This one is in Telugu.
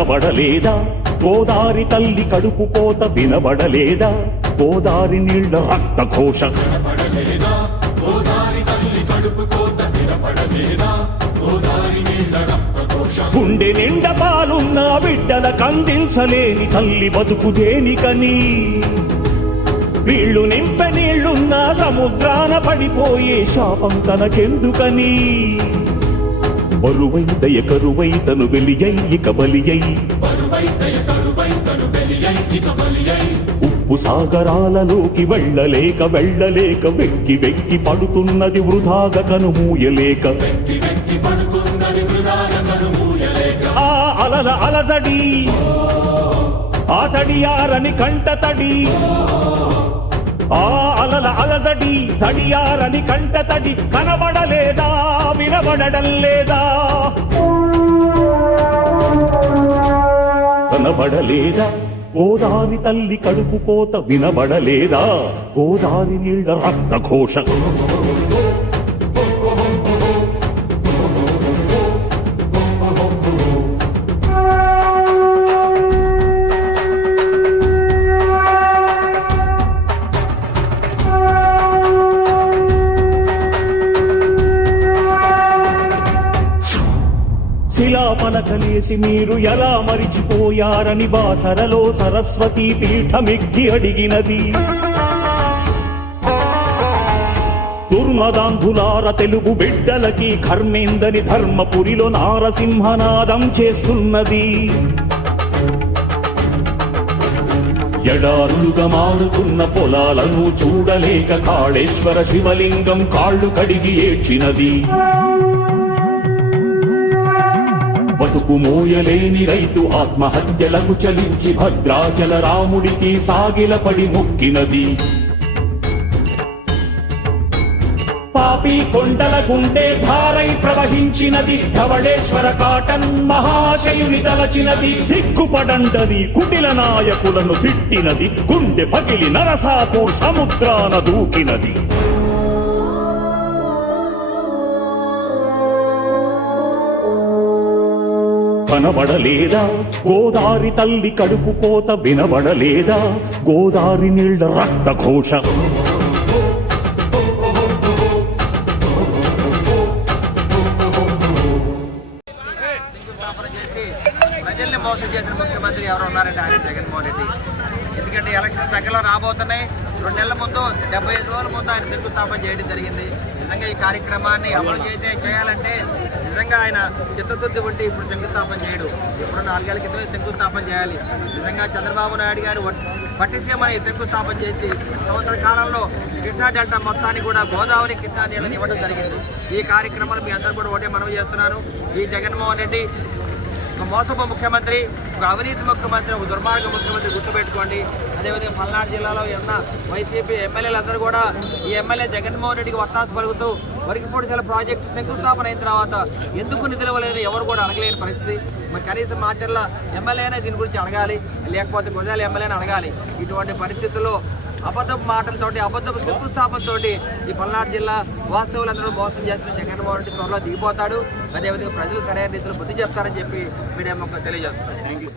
కనబడలేదా గోదారి తల్లి కడుపు కోత వినబడలేదా గోదారి నీళ్ల రక్త ఘోష గుండె నిండ పాలున్న బిడ్డల కందించలేని తల్లి బతుకు దేనికని వీళ్ళు నింపె నీళ్లున్న సముద్రాన పడిపోయే శాపం తనకెందుకని బరువై దయ కరువై తను వెలియై ఇక బలియై ఉప్పు సాగరాలలోకి వెళ్ళలేక వెక్కి వెక్కి పడుతున్నది వృధాగా కనుమూయలేక ఆ అలల అలజడి ఆ తడియారని కంట తడి ఆ అలల అలజడి తడియారని కంట తడి కనబడలేదా వినబడడం లేదా కనబడలేదా గోదారి తల్లి కడుపు కోత వినబడలేదా గోదారి నీళ్ల రక్త ఘోష శిలాపలకలేసి మీరు ఎలా మరిచిపోయారని బాసరలో సరస్వతీ పీఠమెక్కి అడిగినది దుర్మదాంధులార తెలుగు బిడ్డలకి కర్మేందని ధర్మపురిలో నారసింహనాదం చేస్తున్నది ఎడారులుగా మారుతున్న పొలాలను చూడలేక కాళేశ్వర శివలింగం కాళ్ళు కడిగి ఏడ్చినది బతుకు మోయలేని రైతు ఆత్మహత్యలకు చలించి భద్రాచల రాముడికి సాగిలపడి మొక్కినది పాపి కొండల గుండె ధారై ప్రవహించినది ధవళేశ్వర కాటన్ మహాశయుని తలచినది సిగ్గుపడండని కుటిల నాయకులను తిట్టినది గుండె పగిలి నరసాపూర్ సముద్రాన దూకినది కనబడలేదా గోదారి తల్లి కడుపు కోత వినబడలేదా గోదారి నీళ్ల రక్త ఘోష ప్రజల్ని మోసం చేసిన ముఖ్యమంత్రి ఎవరు ఉన్నారంటే ఆయన జగన్మోహన్ రెడ్డి. ఎందుకంటే ఎలక్షన్ దగ్గరలో రాబోతున్నాయి. 2 నెలల ముందు 75 రోజుల ముందు ఆయన శంకుస్థాపన చేయడం జరిగింది. నిజంగా ఈ కార్యక్రమాన్ని అమలు చేయాలంటే నిజంగా ఆయన చిత్తశుద్ధి ఉంటే ఇప్పుడు శంకుస్థాపన చేయడు. ఎప్పుడు 4 ఏళ్ల క్రితమే శంకుస్థాపన చేయాలి. నిజంగా చంద్రబాబు నాయుడు గారు పట్టించేమని శంకుస్థాపన చేసి సంవత్సర కాలంలో కృష్ణా డెల్టా మొత్తాన్ని కూడా గోదావరి కృష్ణా నీళ్ళని ఇవ్వడం జరిగింది. ఈ కార్యక్రమాలు మీ అందరూ కూడా ఒకటే మనవి చేస్తున్నాను. ఈ జగన్మోహన్ రెడ్డి ఒక మోసపు ముఖ్యమంత్రి, ఒక అవినీతి ముఖ్యమంత్రి, ఒక దుర్మార్గ ముఖ్యమంత్రి గుర్తుపెట్టుకోండి. అదేవిధంగా పల్నాడు జిల్లాలో ఉన్న వైసీపీ ఎమ్మెల్యేలందరూ కూడా ఈ ఎమ్మెల్యే జగన్మోహన్ రెడ్డికి వత్తాసు పలుకుతూ వరికిపొడిసెల ప్రాజెక్టు శంకుస్థాపన అయిన తర్వాత ఎందుకు నిధులు ఇవ్వలేదు ఎవరు కూడా అడగలేని పరిస్థితి. మరి కనీసం మాచర్ల ఎమ్మెల్యేనే దీని గురించి అడగాలి, లేకపోతే గొంజాల ఎమ్మెల్యేని అడగాలి. ఇటువంటి పరిస్థితుల్లో అబద్ధపు మాటలతోటి అబద్ధపు శంకుస్థాపనతోటి ఈ పల్నాడు జిల్లా వాస్తవులందరూ మోసం చేస్తున్న జగన్మోహన్ రెడ్డి త్వరలో దిగిపోతాడు. అదేవిధంగా ప్రజలు సరైన రీతిలో బుద్ధి చేస్తారని చెప్పి మీడియా తెలియజేస్తున్నారు. Thank you.